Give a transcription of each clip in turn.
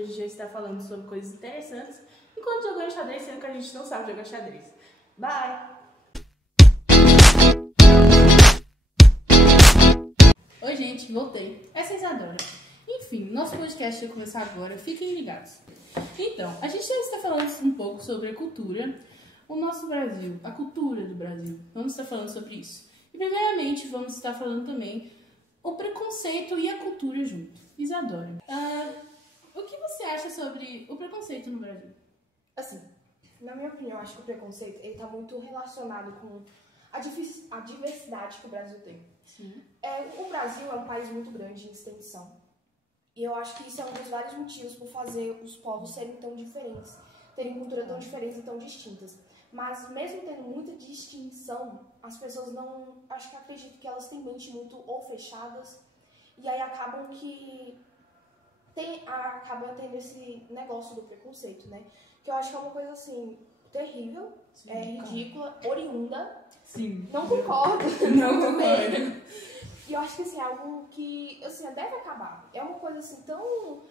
a gente vai estar falando sobre coisas interessantes enquanto jogando xadrez, sendo que a gente não sabe jogar xadrez. Bye! Oi, gente, voltei. Essa é a Isadora. Enfim, nosso podcast vai começar agora, fiquem ligados. Então, a gente já está falando um pouco sobre a cultura, o nosso Brasil, a cultura do Brasil. Vamos estar falando sobre isso. E primeiramente, vamos estar falando também o preconceito e a cultura junto. Isadora, o que você acha sobre o preconceito no Brasil? Assim, na minha opinião, acho que o preconceito ele tá muito relacionado com a diversidade que o Brasil tem. Sim. O Brasil é um país muito grande em extensão. E eu acho que isso é um dos vários motivos por fazer os povos serem tão diferentes, terem cultura tão diferentes e tão distintas. Mas mesmo tendo muita distinção, as pessoas não... Acho que acredito que elas têm mente muito ou fechadas, e aí acabam tendo esse negócio do preconceito, né? Que eu acho que é uma coisa, assim, terrível, Sim, ridícula, oriunda. Sim. Não concordo. Não concordo. E eu acho que, assim, é algo que, assim, deve acabar. É uma coisa, assim, tão...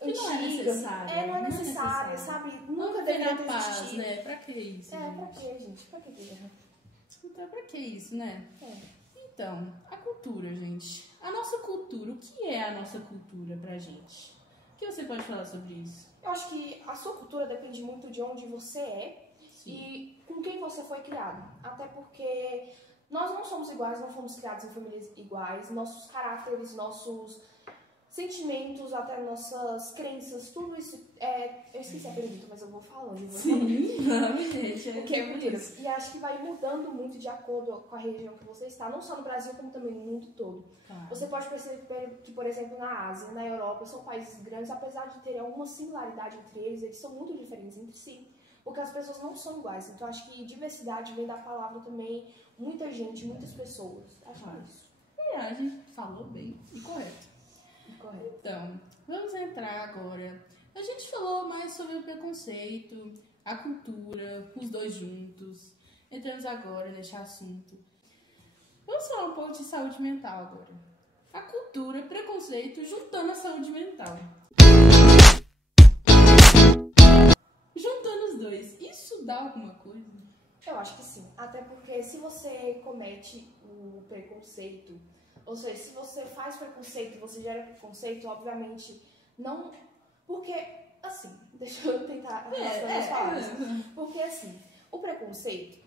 Que não é necessário. Não é necessária, sabe? Nunca deveria deveria ter paz, existido. né? Pra que isso? Pra quê, gente? Pra que guerra? Então, pra que isso, né? É. Então, a cultura, gente. A nossa cultura, o que é a nossa cultura pra gente? O que você pode falar sobre isso? Eu acho que a sua cultura depende muito de onde você é. Sim. E com quem você foi criado. Até porque nós não somos iguais, não fomos criados em famílias iguais. Nossos caracteres, nossos sentimentos, até nossas crenças, tudo isso eu esqueci a pergunta, mas eu vou falando. Sim, vamos, gente. O que é cultura? E acho que vai mudando muito de acordo com a região que você está, não só no Brasil, como também no mundo todo. Claro. Você pode perceber que, por exemplo, na Ásia, na Europa, são países grandes, apesar de terem alguma similaridade entre eles são muito diferentes entre si, porque as pessoas não são iguais. Então, acho que diversidade vem da palavra também, muita gente, muitas pessoas. Acho que é isso. A gente falou bem e correto. Correto. Então, vamos entrar agora. A gente falou mais sobre o preconceito, a cultura, os dois juntos. Entramos agora neste assunto. Vamos falar um pouco de saúde mental agora. A cultura, preconceito, juntando a saúde mental. Juntando os dois, isso dá alguma coisa? Eu acho que sim. Até porque se você comete o preconceito, ou seja, se você faz preconceito, você gera preconceito, obviamente não... Porque, assim, deixa eu tentar relacionar as palavras. Porque, assim, o preconceito,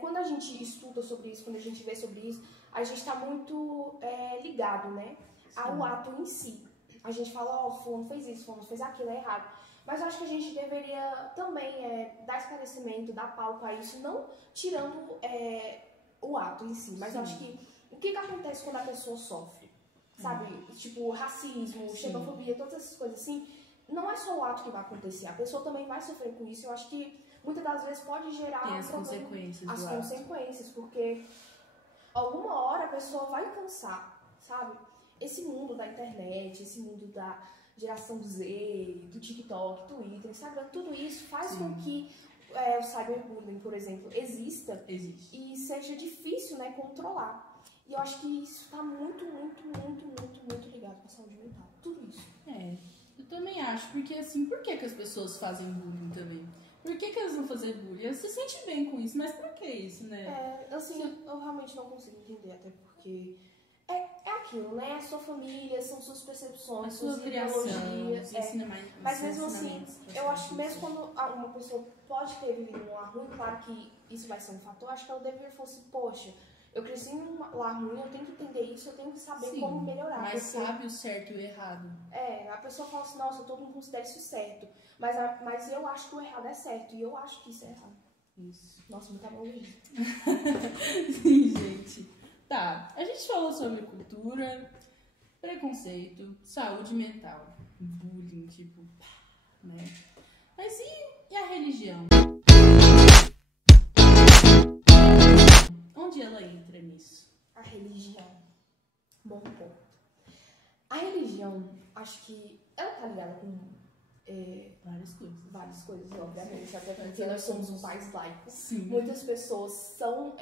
quando a gente estuda sobre isso, quando a gente vê sobre isso, a gente está muito ligado, né, ao ato em si. A gente fala, fulano fez isso, fulano fez aquilo, é errado. Mas eu acho que a gente deveria também dar esclarecimento, dar palco a isso, não tirando o ato em si, mas eu acho que o que acontece quando a pessoa sofre, sabe? Tipo, racismo, xenofobia, todas essas coisas assim, não é só o ato que vai acontecer, a pessoa também vai sofrer com isso. Eu acho que muitas das vezes pode gerar tem as consequências as do ato. consequências, porque alguma hora a pessoa vai cansar, sabe? Esse mundo da internet, esse mundo da geração Z, do TikTok, Twitter, Instagram, tudo isso faz com que o cyberbullying, por exemplo, existe. E seja difícil, né, controlar. E eu acho que isso está muito ligado com a saúde mental. Tudo isso. Eu também acho, porque assim, por que as pessoas fazem bullying também? Por que elas vão fazer bullying? Elas se sentem bem com isso, mas por que isso, né? Assim, eu realmente não consigo entender, até porque é aquilo, né? A sua família, são suas percepções, suas ideologias. Mas mesmo assim, eu acho que mesmo quando uma pessoa pode ter vivido um lar ruim, claro que isso vai ser um fator, acho que ela deveria fosse, poxa, eu cresci num lar ruim, eu tenho que entender isso, eu tenho que saber como melhorar. Mas sabe o certo e o errado. A pessoa fala assim, nossa, todo mundo considera isso certo, mas eu acho que o errado é certo, e eu acho que isso é errado. Isso. Nossa, muito bom isso. Sim, gente. Tá, a gente falou sobre cultura, preconceito, saúde mental, bullying, tipo, né? Mas e a religião? Onde ela entra nisso? A religião. Bom ponto. A religião, acho que ela tá ligada com Várias coisas, obviamente. Até porque nós somos um país laico. Sim. Muitas pessoas são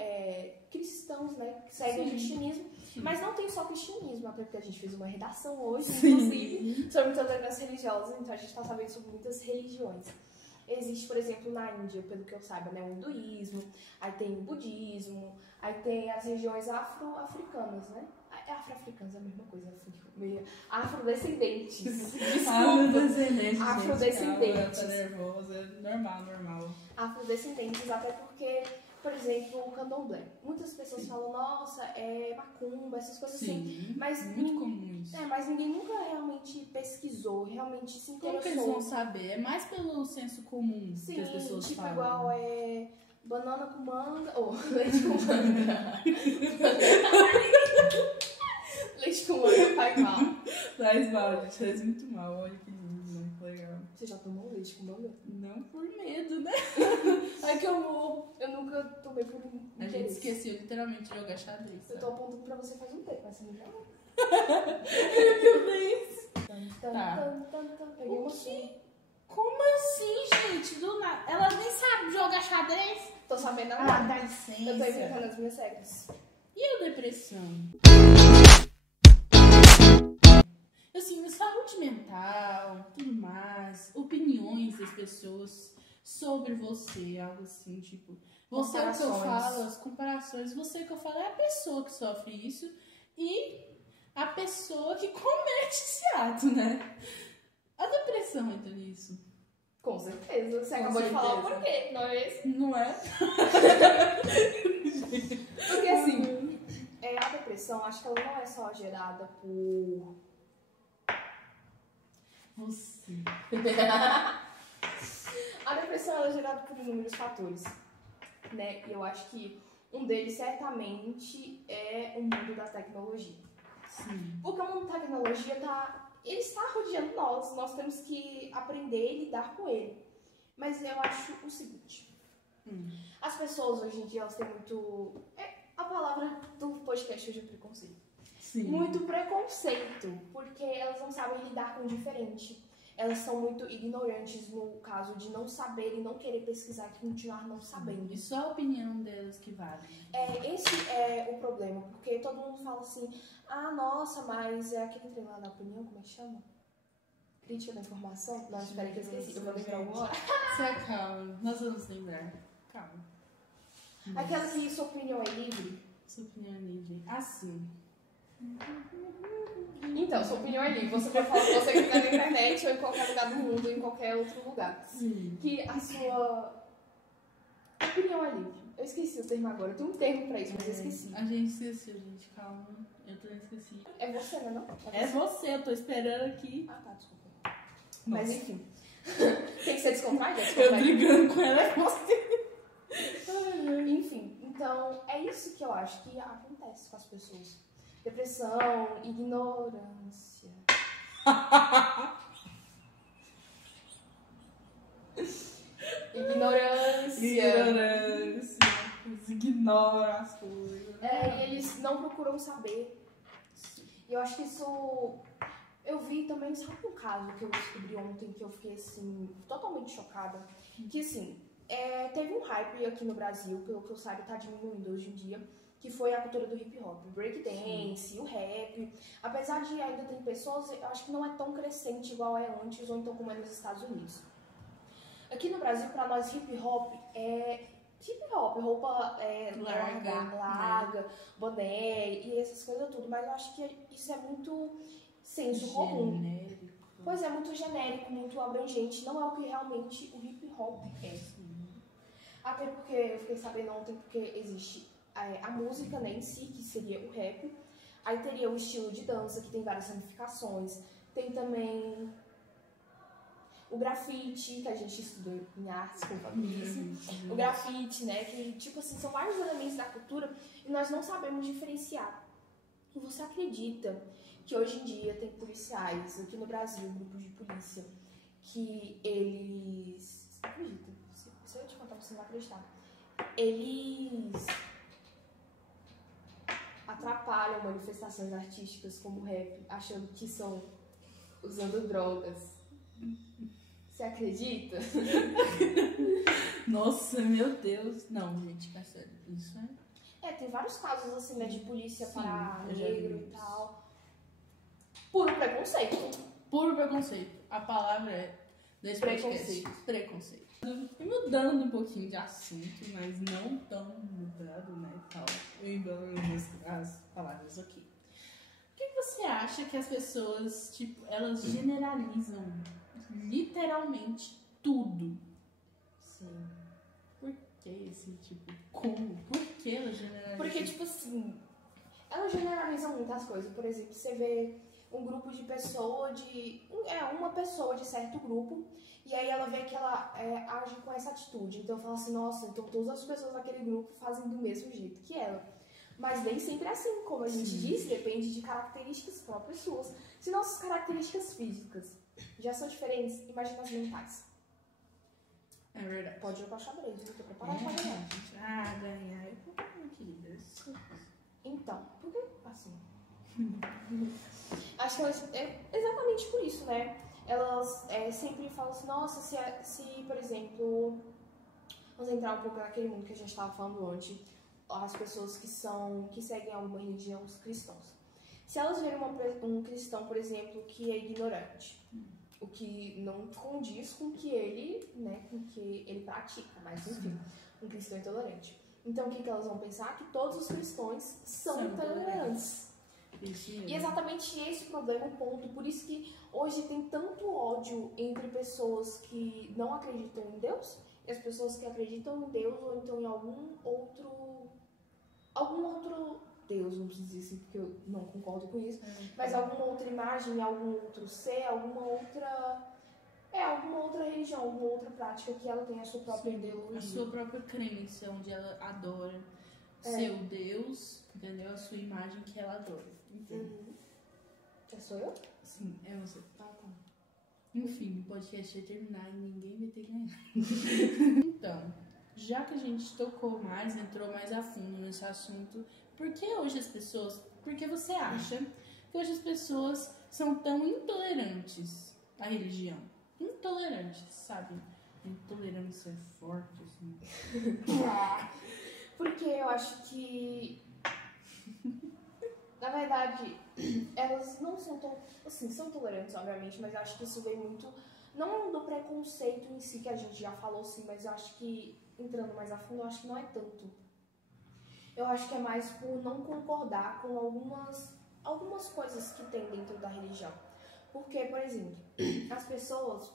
cristãos, né? Que seguem o cristianismo. Sim. Mas não tem só cristianismo, até porque a gente fez uma redação hoje, Sim. inclusive, sobre intolerância religiosa. Então a gente está sabendo sobre muitas religiões. Existe, por exemplo, na Índia, pelo que eu saiba, né, o hinduísmo, aí tem o budismo, aí tem as regiões afro-africanas, né? Afro-africanas é a mesma coisa, meio afrodescendentes. Afrodescendentes. Afrodescendentes. Tá nervosa. Normal. Afrodescendentes, até porque, por exemplo, o candomblé. Muitas pessoas falam, nossa, é macumba, essas coisas assim. Mas muito comum isso. mas ninguém nunca realmente pesquisou, realmente se interessou. Como que eles vão saber? É mais pelo senso comum que as pessoas tipo falam. Igual banana com manga, ou leite com manga. Leite com manga faz mal. Faz mal, gente, faz muito mal. Olha que lindo, né? Legal. Você já tomou leite com manga? Não por medo, né? Ai, que eu morro. Eu nunca tomei por A gente esqueceu literalmente de jogar xadrez. Eu tô apontando pra você faz um tempo, mas você não joga. Meu Deus. Peguei uma sua. Como assim, gente? Do nada. Ela nem sabe jogar xadrez? Tô sabendo agora. Dá licença. Eu tô inventando as minhas regras. E a depressão? Assim, saúde mental, tudo mais, opiniões das pessoas sobre você, algo assim, tipo, você é o que eu falo, as comparações, você que eu falo é a pessoa que sofre isso e a pessoa que comete esse ato, né? A depressão entra nisso. Com certeza. Você acabou de falar o porquê, não é esse? Não é? Porque assim, a depressão, acho que ela não é só gerada por você. A depressão ela é gerada por inúmeros fatores, né? E eu acho que um deles certamente é o mundo da tecnologia. Sim. Porque o mundo da tecnologia está rodeando nós temos que aprender e lidar com ele. Mas eu acho o seguinte, as pessoas hoje em dia elas têm muito... a palavra do podcast hoje é preconceito. Sim. Muito preconceito, porque elas não sabem lidar com o diferente. Elas são muito ignorantes no caso de não saber e não querer pesquisar e continuar não sabendo. E só a opinião delas que vale. Esse é o problema, porque todo mundo fala assim, nossa, mas é aquele trem lá da opinião, como é que chama? Crítica da informação? Não, espera que eu esqueci, eu vou lembrar alguma hora. Se acalma, nós vamos lembrar. Calma. Aquela que sua opinião é livre? Sua opinião é livre. Assim. Então, sua opinião é livre. Você pode falar o que você quiser na internet ou em qualquer lugar do mundo ou em qualquer outro lugar. Sim. Que a sua opinião é livre. Eu esqueci o termo agora. Eu tenho um termo pra isso, mas eu esqueci. A gente esqueceu, gente. Calma. Eu também esqueci. É você, não é não? É você, eu tô esperando aqui. Tá, desculpa. Nossa. Mas enfim. Tem que ser descontraído? Eu brigando com ela, é você. Enfim, então é isso que eu acho que acontece com as pessoas. Depressão, ignorância. Ignorância. Ignora as coisas. Eles não procuram saber. E eu acho que isso... Eu vi também, sabe um caso que eu descobri ontem que eu fiquei, assim, totalmente chocada? Que, assim, teve um hype aqui no Brasil, pelo que eu saiba, tá diminuindo hoje em dia, que foi a cultura do hip hop, o breakdance, o rap. Apesar de ainda ter pessoas, eu acho que não é tão crescente igual é antes, ou então como é nos Estados Unidos. Aqui no Brasil, pra nós, hip hop é... Hip hop, roupa larga, boné e essas coisas tudo. Mas eu acho que isso é muito senso comum. Genérico. Pois é, muito genérico, muito abrangente. Não é o que realmente o hip hop é. Até porque eu fiquei sabendo ontem porque existe a música, né, em si, que seria o rap. Aí teria o estilo de dança, que tem várias ramificações. Tem também o grafite, que a gente estudou em artes com Fabrício. O grafite, né, que, tipo assim, são vários elementos da cultura e nós não sabemos diferenciar. E você acredita que hoje em dia tem policiais, aqui no Brasil, grupos de polícia, que eles... Acredita? Se eu te contar, você não vai acreditar. Eles atrapalham manifestações artísticas como o rap, achando que são usando drogas. Você acredita? Nossa, meu Deus. Não, gente, é sério. Isso é... Tem vários casos assim, né, de polícia Sim, para eu já vi negro e isso. tal. Puro preconceito. Puro preconceito. A palavra é desse podcast. Preconceito. E mudando um pouquinho de assunto, mas não tão mudado, né, tal. Eu embalando as palavras aqui. Por que você acha que as pessoas, tipo, elas generalizam literalmente tudo? Sim. Por que esse tipo? Como? Por que elas generalizam? Porque, tipo assim, elas generalizam muitas coisas. Por exemplo, você vê um grupo de pessoa uma pessoa de certo grupo, e aí ela vê que ela age com essa atitude. Então fala assim, nossa, então todas as pessoas daquele grupo fazem do mesmo jeito que ela. Mas nem sempre é assim, como a gente disse, depende de características próprias suas. Se nossas características físicas já são diferentes, imagina as mentais. É verdade. Pode ir pra xadrez, eu tô preparada pra ganhar. Ganhar. Eu vou ganhar, querida. Então, por que assim? Acho que elas, é exatamente por isso, né? Elas sempre falam assim, nossa, se, por exemplo, vamos entrar um pouco naquele mundo que a gente estava falando antes, as pessoas que seguem alguma religião, os cristãos. Se elas verem um cristão, por exemplo, que é ignorante, o que não condiz com que ele, né, com que ele pratica, mas enfim, um cristão intolerante. Então, o que elas vão pensar? Que todos os cristãos são intolerantes. E exatamente esse problema, o ponto. Por isso que hoje tem tanto ódio entre pessoas que não acreditam em Deus e as pessoas que acreditam em Deus ou então em algum outro Deus, não preciso dizer assim porque eu não concordo com isso, mas alguma outra imagem, algum outro ser, alguma outra religião, alguma outra prática que ela tem a sua própria ideologia. A sua própria crença, onde ela adora seu Deus, entendeu? A sua imagem que ela adora. Sou eu? Sim, é você. Ah, tá. Enfim, o podcast vai terminar e ninguém vai ter ganhado. Então, já que a gente tocou mais, entrou mais a fundo nesse assunto, por que você acha que hoje as pessoas são tão intolerantes à religião? Intolerantes, sabe? Intolerância forte, assim. Porque eu acho que, na verdade, elas não são tão, assim, são tolerantes, obviamente, mas eu acho que isso vem muito, não do preconceito em si, que a gente já falou, sim, mas eu acho que, entrando mais a fundo, eu acho que não é tanto. Eu acho que é mais por não concordar com algumas coisas que tem dentro da religião. Porque, por exemplo, as pessoas,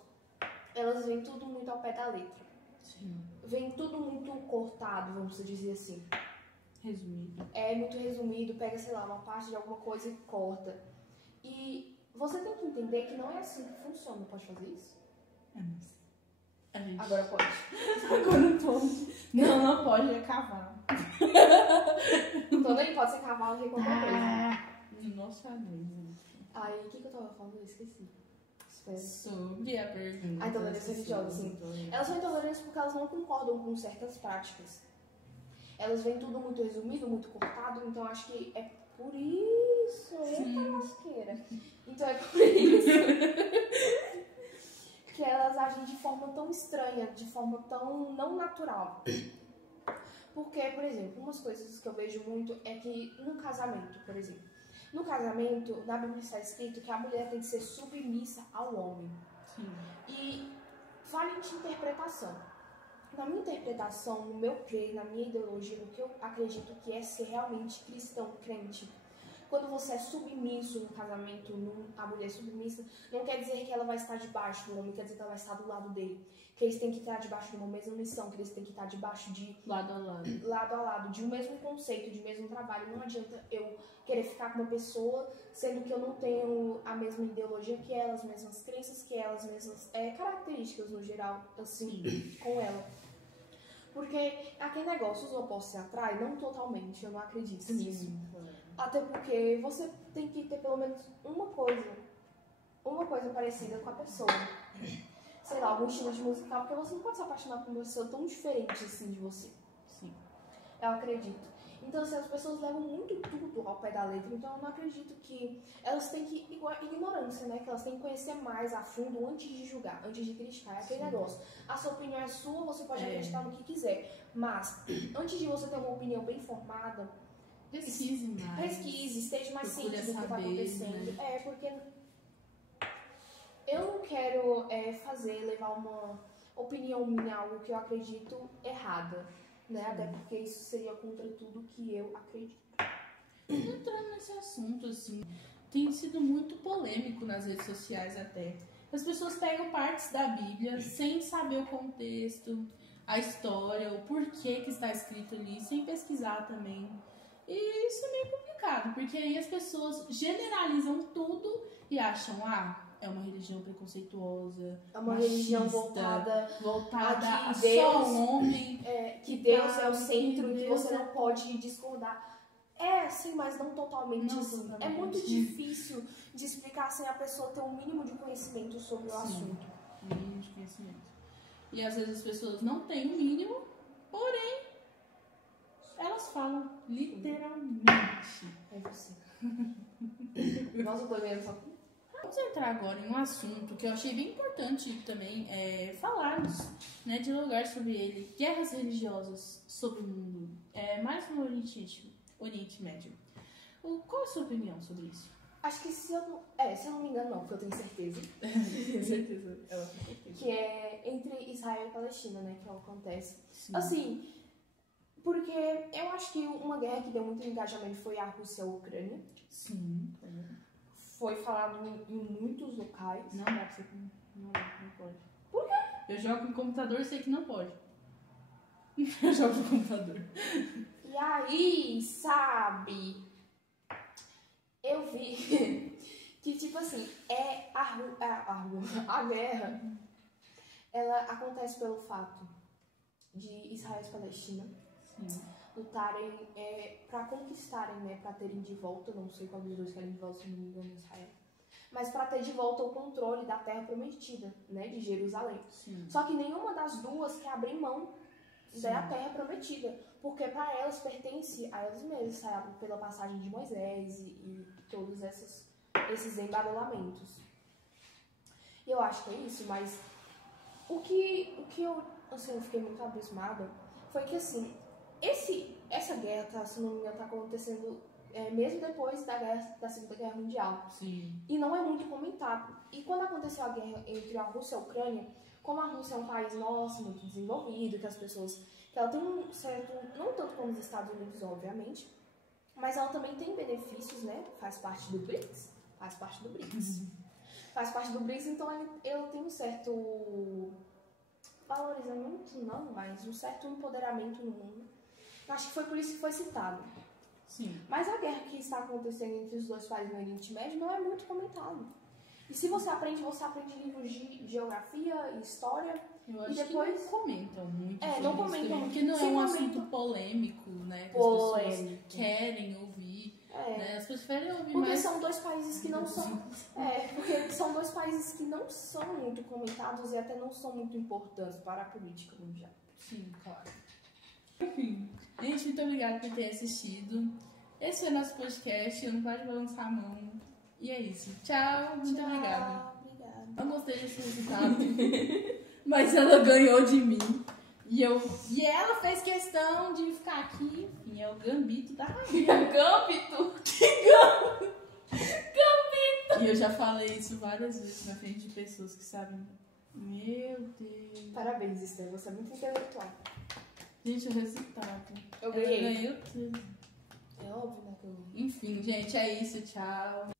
elas veem tudo muito ao pé da letra. Sim. Vem tudo muito cortado, vamos dizer assim. Resumido. É muito resumido, pega, sei lá, uma parte de alguma coisa e corta. E você tem que entender que não é assim que funciona. Pode fazer isso? A gente... Agora pode. Agora não pode. Não pode, é cavalo. Então nem pode ser cavalo que qualquer coisa. Nossa, Deus. Aí, o que eu tava falando? Eu esqueci. Espera. Sobre a pergunta. A intolerância religiosa, sim. Elas são intolerantes porque elas não concordam com certas práticas. Elas veem tudo muito resumido, muito cortado, então acho que é por isso. Eita lasqueira. Então é por isso que elas agem de forma tão estranha, de forma tão não natural. Porque, por exemplo, umas coisas que eu vejo muito é que no casamento, por exemplo, no casamento, na Bíblia está escrito que a mulher tem que ser submissa ao homem. Sim. E vale de interpretação. Na minha interpretação, no meu crer, na minha ideologia, no que eu acredito que é ser realmente cristão, crente, quando você é submisso no casamento, a mulher submissa, não quer dizer que ela vai estar debaixo do homem, quer dizer que ela vai estar do lado dele. Que eles têm que estar debaixo de uma mesma missão, que eles têm que estar debaixo de... Lado a lado, de um mesmo conceito, de um mesmo trabalho. Não adianta eu querer ficar com uma pessoa, sendo que eu não tenho a mesma ideologia que ela, as mesmas crenças que ela, as mesmas características no geral, assim, com ela. Porque aquele negócio, os opostos se atraem, não totalmente, eu não acredito nisso. Até porque você tem que ter pelo menos uma coisa parecida com a pessoa. Sei lá, algum estilo de musical, porque você não pode se apaixonar por uma pessoa tão diferente assim de você. Sim. Eu acredito. Então, assim, as pessoas levam muito tudo ao pé da letra. Então, eu não acredito que elas têm que, igual a ignorância, né? Que elas têm que conhecer mais a fundo antes de julgar, antes de criticar. É aquele negócio. A sua opinião é sua, você pode acreditar no que quiser. Mas, antes de você ter uma opinião bem formada, pesquise mais. Pesquise, esteja mais ciente do que está saber, acontecendo. Né? Porque eu não quero levar uma opinião minha, algo que eu acredito errada. Né? Até porque isso seria contra tudo que eu acredito. Entrando nesse assunto, assim, tem sido muito polêmico nas redes sociais até. As pessoas pegam partes da Bíblia sem saber o contexto, a história, o porquê que está escrito ali, sem pesquisar também. E isso é meio complicado, porque aí as pessoas generalizam tudo e acham, é uma religião preconceituosa, é uma machista, religião voltada a Deus, só um homem. Que Deus é o centro, que você não pode discordar. É, sim, mas não totalmente assim. É muito difícil de explicar sem a pessoa ter um mínimo de conhecimento sobre o assunto. Um mínimo de conhecimento. E às vezes as pessoas não têm o mínimo, porém, elas falam literalmente. É você. Nossa, eu tô vendo só. Vamos entrar agora em um assunto que eu achei bem importante também falarmos, né, dialogar sobre ele. Guerras religiosas sobre o mundo, mais no Oriente Médio. Qual é a sua opinião sobre isso? Acho que se eu não me engano, não, porque eu tenho certeza. Tenho certeza. Que é entre Israel e Palestina, né, que acontece. Sim. Assim, porque eu acho que uma guerra que deu muito engajamento foi a Rússia e a Ucrânia. Sim. Foi falado em muitos locais. Não dá pra ser não pode. Por quê? Eu jogo no computador, sei que não pode. Eu jogo no computador. E aí, sabe, eu vi que, tipo assim, a guerra, ela acontece pelo fato de Israel e Palestina lutarem para conquistarem, né, para terem de volta, não sei qual dos dois querem de volta, se não me engano, Israel, mas para ter de volta o controle da terra prometida, né, de Jerusalém. Sim. Só que nenhuma das duas quer abrir mão da terra prometida, porque para elas pertence a elas mesmas, sabe, pela passagem de Moisés e todos esses embabelamentos. E eu acho que é isso, mas o que eu fiquei muito abismada foi que, assim, essa guerra, se não me engano, tá acontecendo mesmo depois da Segunda Guerra Mundial. Sim. E não é muito comentado. E quando aconteceu a guerra entre a Rússia e a Ucrânia, como a Rússia é um país, muito desenvolvido, que ela tem um certo, não tanto como os Estados Unidos, obviamente, mas ela também tem benefícios, né? Faz parte do BRICS. Faz parte do BRICS, então ela tem um certo valorizamento, não, mas um certo empoderamento no mundo. Acho que foi por isso que foi citado. Sim. Mas a guerra que está acontecendo entre os dois países no Oriente Médio não é muito comentado. E se você aprende livros de geografia e história. Eu acho e depois que não comentam muito sobre não isso comentam também, muito. porque não é um assunto polêmico, né? Que as pessoas querem ouvir. Né? As pessoas preferem ouvir porque mais. São dois países que não são. Porque são dois países que não são muito comentados e até não são muito importantes para a política mundial. Sim, claro. Enfim, gente, muito obrigada por ter assistido. Esse foi o nosso podcast. Não pode balançar a mão. E é isso. Tchau, muito obrigada. Não gostei desse resultado, mas ela ganhou de mim. E ela fez questão de ficar aqui. Enfim, é o gambito da rainha. Gambito? Que gambito? E eu já falei isso várias vezes na frente de pessoas que sabem. Meu Deus. Parabéns, Esther. Você é muito intelectual. Gente, o resultado. Eu ganhei. Ela ganhou tudo. É óbvio, né? Enfim, gente, é isso. Tchau.